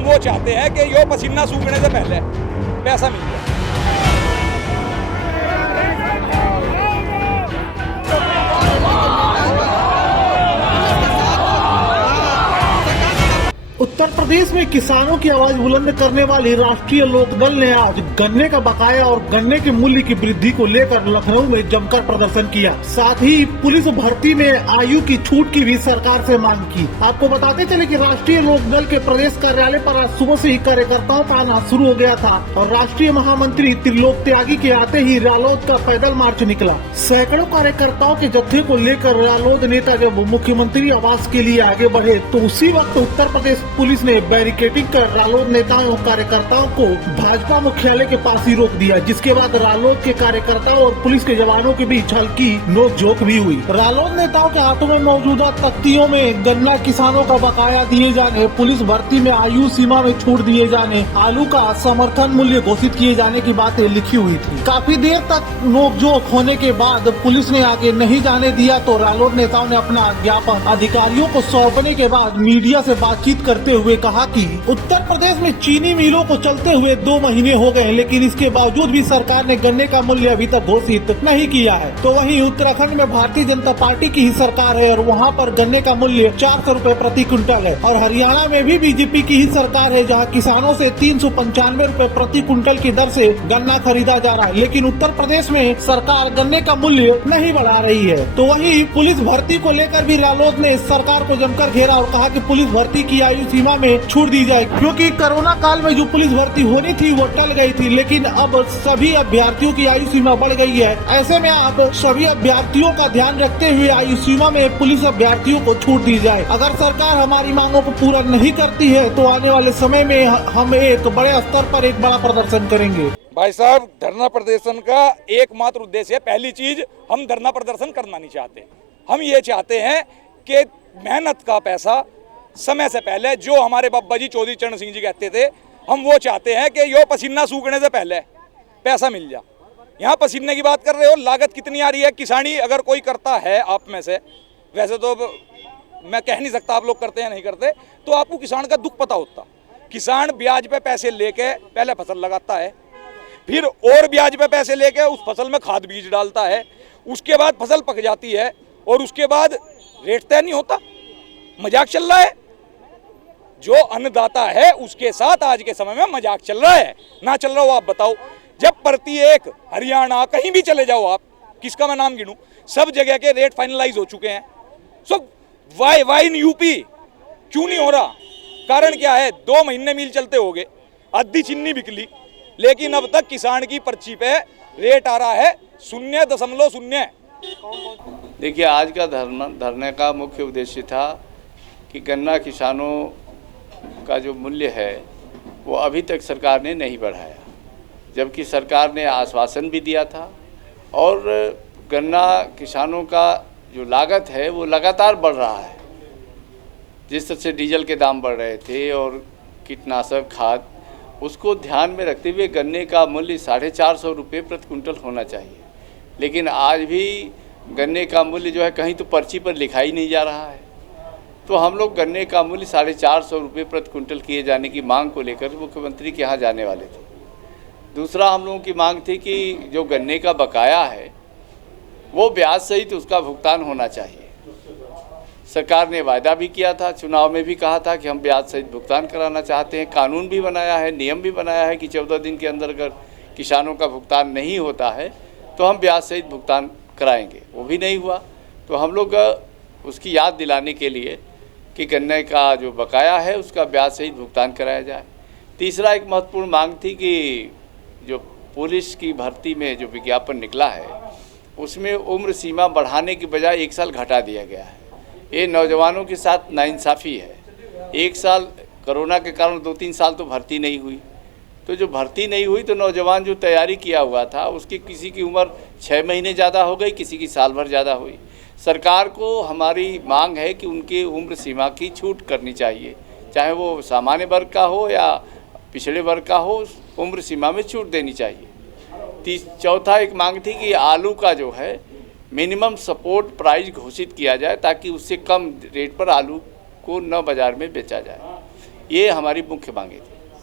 हम वो चाहते हैं कि यो पसीना सूखने से पहले पैसा मिल जाए। उत्तर प्रदेश में किसानों की आवाज बुलंद करने वाली राष्ट्रीय लोकदल ने आज गन्ने का बकाया और गन्ने के मूल्य की वृद्धि को लेकर लखनऊ में जमकर प्रदर्शन किया। साथ ही पुलिस भर्ती में आयु की छूट की भी सरकार से मांग की। आपको बताते चले कि राष्ट्रीय लोकदल के प्रदेश कार्यालय पर आज सुबह से ही कार्यकर्ताओं का आना शुरू हो गया था और राष्ट्रीय महामंत्री त्रिलोक त्यागी के आते ही रालोद का पैदल मार्च निकला। सैकड़ों कार्यकर्ताओं के जत्थे को लेकर रालोद नेता जब मुख्यमंत्री आवास के लिए आगे बढ़े तो उसी वक्त उत्तर प्रदेश पुलिस ने बैरिकेडिंग कर रालोद नेताओं और कार्यकर्ताओं को भाजपा मुख्यालय के पास ही रोक दिया, जिसके बाद रालोद के कार्यकर्ताओं और पुलिस के जवानों के बीच हल्की नोकझोंक भी हुई। रालोद नेताओं के हाथों में मौजूदा तख्तियों में गन्ना किसानों का बकाया दिए जाने, पुलिस भर्ती में आयु सीमा में छूट दिए जाने, आलू का समर्थन मूल्य घोषित किए जाने की बातें लिखी हुई थी। काफी देर तक नोकझोंक होने के बाद पुलिस ने आगे नहीं जाने दिया तो रालोद नेताओं ने अपना ज्ञापन अधिकारियों को सौंपने के बाद मीडिया से बातचीत करते हुए कहा कि उत्तर प्रदेश में चीनी मिलों को चलते हुए 2 महीने हो गए, लेकिन इसके बावजूद भी सरकार ने गन्ने का मूल्य अभी तक घोषित नहीं किया है। तो वहीं उत्तराखंड में भारतीय जनता पार्टी की ही सरकार है और वहां पर गन्ने का मूल्य 400 रुपए प्रति क्विंटल है और हरियाणा में भी बीजेपी की ही सरकार है, जहां किसानों से 395 रुपए प्रति क्विंटल की दर से गन्ना खरीदा जा रहा है। लेकिन उत्तर प्रदेश में सरकार गन्ने का मूल्य नहीं बढ़ा रही है। तो वहीं पुलिस भर्ती को लेकर भी रालोद ने सरकार को जमकर घेरा और कहा कि पुलिस भर्ती की आयु सीमा में छूट दी जाए, क्योंकि कोरोना काल में जो पुलिस भर्ती होनी थी वो टल गई थी, लेकिन अब सभी अभ्यर्थियों की आयु सीमा बढ़ गई है। ऐसे में अब सभी अभ्यर्थियों का ध्यान रखते हुए आयु सीमा में पुलिस अभ्यर्थियों को छूट दी जाए। अगर सरकार हमारी मांगों को पूरा नहीं करती है तो आने वाले समय में हम एक बड़े स्तर पर एक बड़ा प्रदर्शन करेंगे। भाई साहब, धरना प्रदर्शन का एकमात्र उद्देश्य है, पहली चीज हम धरना प्रदर्शन करना नहीं चाहते। हम ये चाहते हैं कि मेहनत का पैसा समय से पहले, जो हमारे बाबा जी चौधरी चरण सिंह जी कहते थे, हम वो चाहते हैं कि यो पसीना सूखने से पहले पैसा मिल जाए। यहाँ पसीने की बात कर रहे हो, लागत कितनी आ रही है। किसानी अगर कोई करता है आप में से, वैसे तो मैं कह नहीं सकता आप लोग करते हैं नहीं करते, तो आपको किसान का दुख पता होता। किसान ब्याज पे पैसे लेके पहले फसल लगाता है, फिर और ब्याज पे पैसे लेके उस फसल में खाद बीज डालता है, उसके बाद फसल पक जाती है और उसके बाद रेट तय नहीं होता। मजाक चल रहा है। जो अन्नदाता है उसके साथ आज के समय में मजाक चल रहा है, ना चल रहा हो आप बताओ। जब प्रति एक हरियाणा कहीं भी चले जाओ आप, किसका मैं नाम गिनूं, सब जगह के रेट फाइनलाइज हो चुके हैं। सो वाई इन यूपी क्यों नहीं हो रहा? कारण क्या है? 2 महीने मिल चलते हो गए, आधी चीनी बिकली, लेकिन अब तक किसान की पर्ची पे रेट आ रहा है 0.0। देखिए, आज का धरने का मुख्य उद्देश्य था कि गन्ना किसानों का जो मूल्य है वो अभी तक सरकार ने नहीं बढ़ाया, जबकि सरकार ने आश्वासन भी दिया था और गन्ना किसानों का जो लागत है वो लगातार बढ़ रहा है। जिस तरह से डीजल के दाम बढ़ रहे थे और कीटनाशक खाद, उसको ध्यान में रखते हुए गन्ने का मूल्य 450 रुपये प्रति क्विंटल होना चाहिए, लेकिन आज भी गन्ने का मूल्य जो है कहीं तो पर्ची पर लिखा ही नहीं जा रहा है। तो हम लोग गन्ने का मूल्य 450 रुपये प्रति क्विंटल किए जाने की मांग को लेकर मुख्यमंत्री के यहाँ जाने वाले थे। दूसरा, हम लोगों की मांग थी कि जो गन्ने का बकाया है वो ब्याज सहित उसका भुगतान होना चाहिए। सरकार ने वायदा भी किया था, चुनाव में भी कहा था कि हम ब्याज सहित भुगतान कराना चाहते हैं। कानून भी बनाया है, नियम भी बनाया है कि 14 दिन के अंदर अगर किसानों का भुगतान नहीं होता है तो हम ब्याज सहित भुगतान कराएंगे। वो भी नहीं हुआ, तो हम लोग उसकी याद दिलाने के लिए कि गन्ने का जो बकाया है उसका ब्याज सहित भुगतान कराया जाए। तीसरा, एक महत्वपूर्ण मांग थी कि जो पुलिस की भर्ती में जो विज्ञापन निकला है उसमें उम्र सीमा बढ़ाने की बजाय 1 साल घटा दिया गया है। ये नौजवानों के साथ नाइंसाफ़ी है। 1 साल कोरोना के कारण 2-3 साल तो भर्ती नहीं हुई, तो जो भर्ती नहीं हुई तो नौजवान जो तैयारी किया हुआ था उसकी किसी की उम्र 6 महीने ज़्यादा हो गई, किसी की साल भर ज़्यादा हुई। सरकार को हमारी मांग है कि उनकी उम्र सीमा की छूट करनी चाहिए, चाहे वो सामान्य वर्ग का हो या पिछड़े वर्ग का हो, उम्र सीमा में छूट देनी चाहिए। चौथा, एक मांग थी कि आलू का जो है मिनिमम सपोर्ट प्राइस घोषित किया जाए ताकि उससे कम रेट पर आलू को न बाज़ार में बेचा जाए। ये हमारी मुख्य मांगे थी।